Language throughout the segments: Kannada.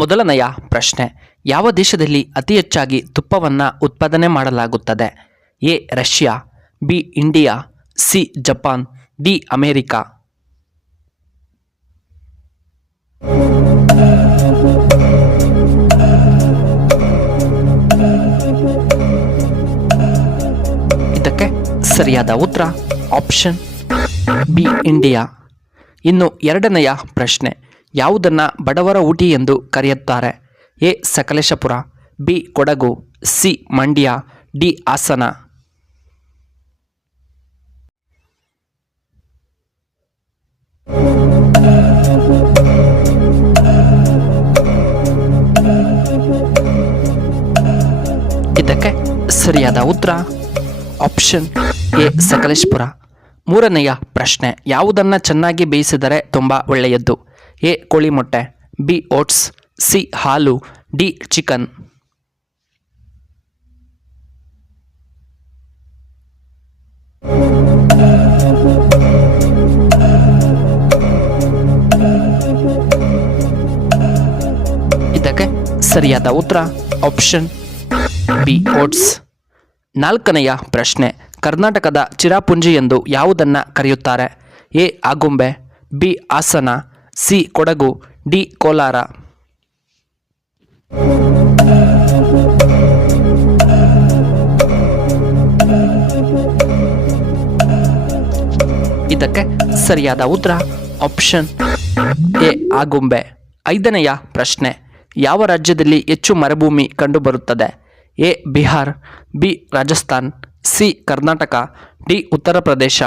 ಮೊದಲನೆಯ ಪ್ರಶ್ನೆ, ಯಾವ ದೇಶದಲ್ಲಿ ಅತಿ ಹೆಚ್ಚಾಗಿ ತುಪ್ಪವನ್ನು ಉತ್ಪಾದನೆ ಮಾಡಲಾಗುತ್ತದೆ? A Russia, B India, C Japan, D America. ಇದಕ್ಕೆ ಸರಿಯಾದ ಉತ್ತರ ಆಪ್ಷನ್ ಬಿ ಇಂಡಿಯಾ. ಇನ್ನು ಎರಡನೆಯ ಪ್ರಶ್ನೆ, ಯಾವುದನ್ನು ಬಡವರ ಊಟಿ ಎಂದು ಕರೆಯುತ್ತಾರೆ? A Sakleshpur, B Kodagu, C Mandya, D Hassan. ಇದಕ್ಕೆ ಸರಿಯಾದ ಉತ್ತರ ಆಪ್ಷನ್ ಎ ಸಕಲೇಶಪುರ. ಮೂರನೆಯ ಪ್ರಶ್ನೆ, ಯಾವುದನ್ನು ಚೆನ್ನಾಗಿ ಬೇಯಿಸಿದರೆ ತುಂಬ ಒಳ್ಳೆಯದು? ಎ ಕೋಳಿ ಮೊಟ್ಟೆ, ಬಿ ಓಟ್ಸ್, ಸಿ ಹಾಲು, ಡಿ ಚಿಕನ್. ಇದಕ್ಕೆ ಸರಿಯಾದ ಉತ್ತರ ಆಪ್ಷನ್ ಬಿ ಓಟ್ಸ್. ನಾಲ್ಕನೆಯ ಪ್ರಶ್ನೆ, ಕರ್ನಾಟಕದ ಚಿರಾಪುಂಜಿ ಎಂದು ಯಾವುದನ್ನು ಕರೆಯುತ್ತಾರೆ? A Agumbe, B Hassan, C Kodagu, D Kolar. ಇದಕ್ಕೆ ಸರಿಯಾದ ಉತ್ತರ ಆಪ್ಷನ್ ಎ ಆಗುಂಬೆ. ಐದನೆಯ ಪ್ರಶ್ನೆ, ಯಾವ ರಾಜ್ಯದಲ್ಲಿ ಹೆಚ್ಚು ಮರುಭೂಮಿ ಕಂಡುಬರುತ್ತದೆ? A Bihar, B Rajasthan, C Karnataka, D Uttar Pradesh.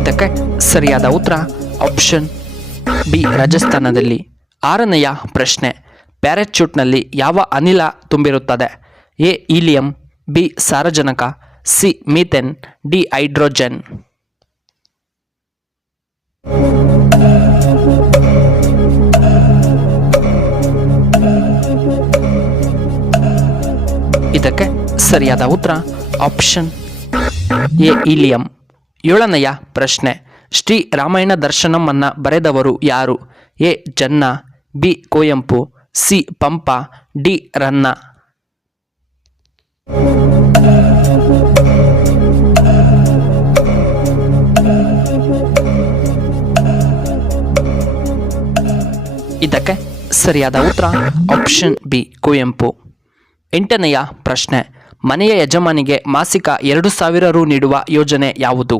ಇದಕ್ಕೆ ಸರಿಯಾದ ಉತ್ತರ ಆಪ್ಷನ್ ಬಿ ರಾಜಸ್ಥಾನದಲ್ಲಿ. ಆರನೆಯ ಪ್ರಶ್ನೆ, ಪ್ಯಾರಾಚೂಟ್ನಲ್ಲಿ ಯಾವ ಅನಿಲ ತುಂಬಿರುತ್ತದೆ? ಎ ಹೀಲಿಯಂ, ಬಿ ಸಾರಜನಕ, ಸಿ ಮೀಥೇನ್, ಡಿ ಹೈಡ್ರೋಜನ್. ಇದಕ್ಕೆ ಸರಿಯಾದ ಉತ್ತರ ಆಪ್ಷನ್ ಎ ಹೀಲಿಯಂ. ಏಳನೆಯ ಪ್ರಶ್ನೆ, ಶ್ರೀ ರಾಮಾಯಣ ದರ್ಶನಂ ಅನ್ನು ಬರೆದವರು ಯಾರು? A Janna, B Kuvempu, C Pampa, D Ranna. ಇದಕ್ಕೆ ಸರಿಯಾದ ಉತ್ತರ ಆಪ್ಷನ್ ಬಿ ಕುವೆಂಪು. ಎಂಟನೆಯ ಪ್ರಶ್ನೆ, ಮನೆಯ ಯಜಮಾನಿಗೆ ಮಾಸಿಕ 2,000 ರು ನೀಡುವ ಯೋಜನೆ ಯಾವುದು?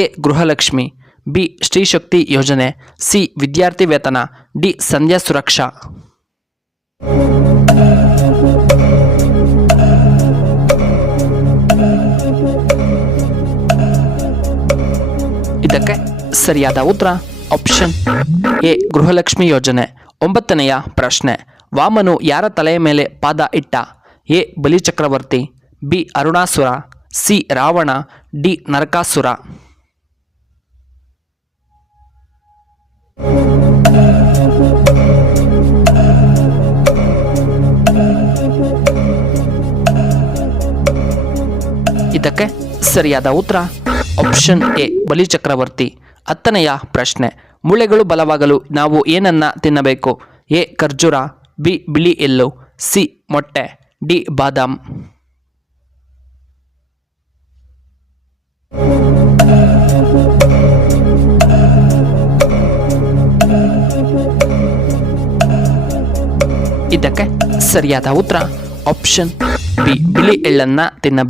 ಎ ಗೃಹಲಕ್ಷ್ಮಿ, ಬಿ ಸ್ತ್ರೀಶಕ್ತಿ ಯೋಜನೆ, ಸಿ ವಿದ್ಯಾರ್ಥಿ ವೇತನ, ಡಿ ಸಂಧ್ಯಾ ಸುರಕ್ಷಾ. ಇದಕ್ಕೆ ಸರಿಯಾದ ಉತ್ತರ ಆಪ್ಷನ್ ಎ ಗೃಹಲಕ್ಷ್ಮಿ ಯೋಜನೆ. ಒಂಬತ್ತನೆಯ ಪ್ರಶ್ನೆ, ವಾಮನು ಯಾರ ತಲೆಯ ಮೇಲೆ ಪಾದ ಇಟ್ಟ? A Balichakravarti, B Arunasura, C Ravana, D Narakasura. ಇದಕ್ಕೆ ಸರಿಯಾದ ಉತ್ತರ ಆಪ್ಷನ್ ಎ ಬಲಿಚಕ್ರವರ್ತಿ. ಹತ್ತನೆಯ ಪ್ರಶ್ನೆ, ಮೂಳೆಗಳು ಬಲವಾಗಲು ನಾವು ಏನನ್ನ ತಿನ್ನಬೇಕು? ಎ ಖರ್ಜೂರ, ಬಿ ಬಿಳಿ ಎಳ್ಳು, ಸಿ ಮೊಟ್ಟೆ, ಡಿ ಬಾದಾಮ್. ಇದಕ್ಕೆ ಸರಿಯಾದ ಉತ್ತರ ಆಪ್ಷನ್ ಬಿ ಬಿಳಿ ಎಳ್ಳನ್ನು ತಿನ್ನಬೇಕು.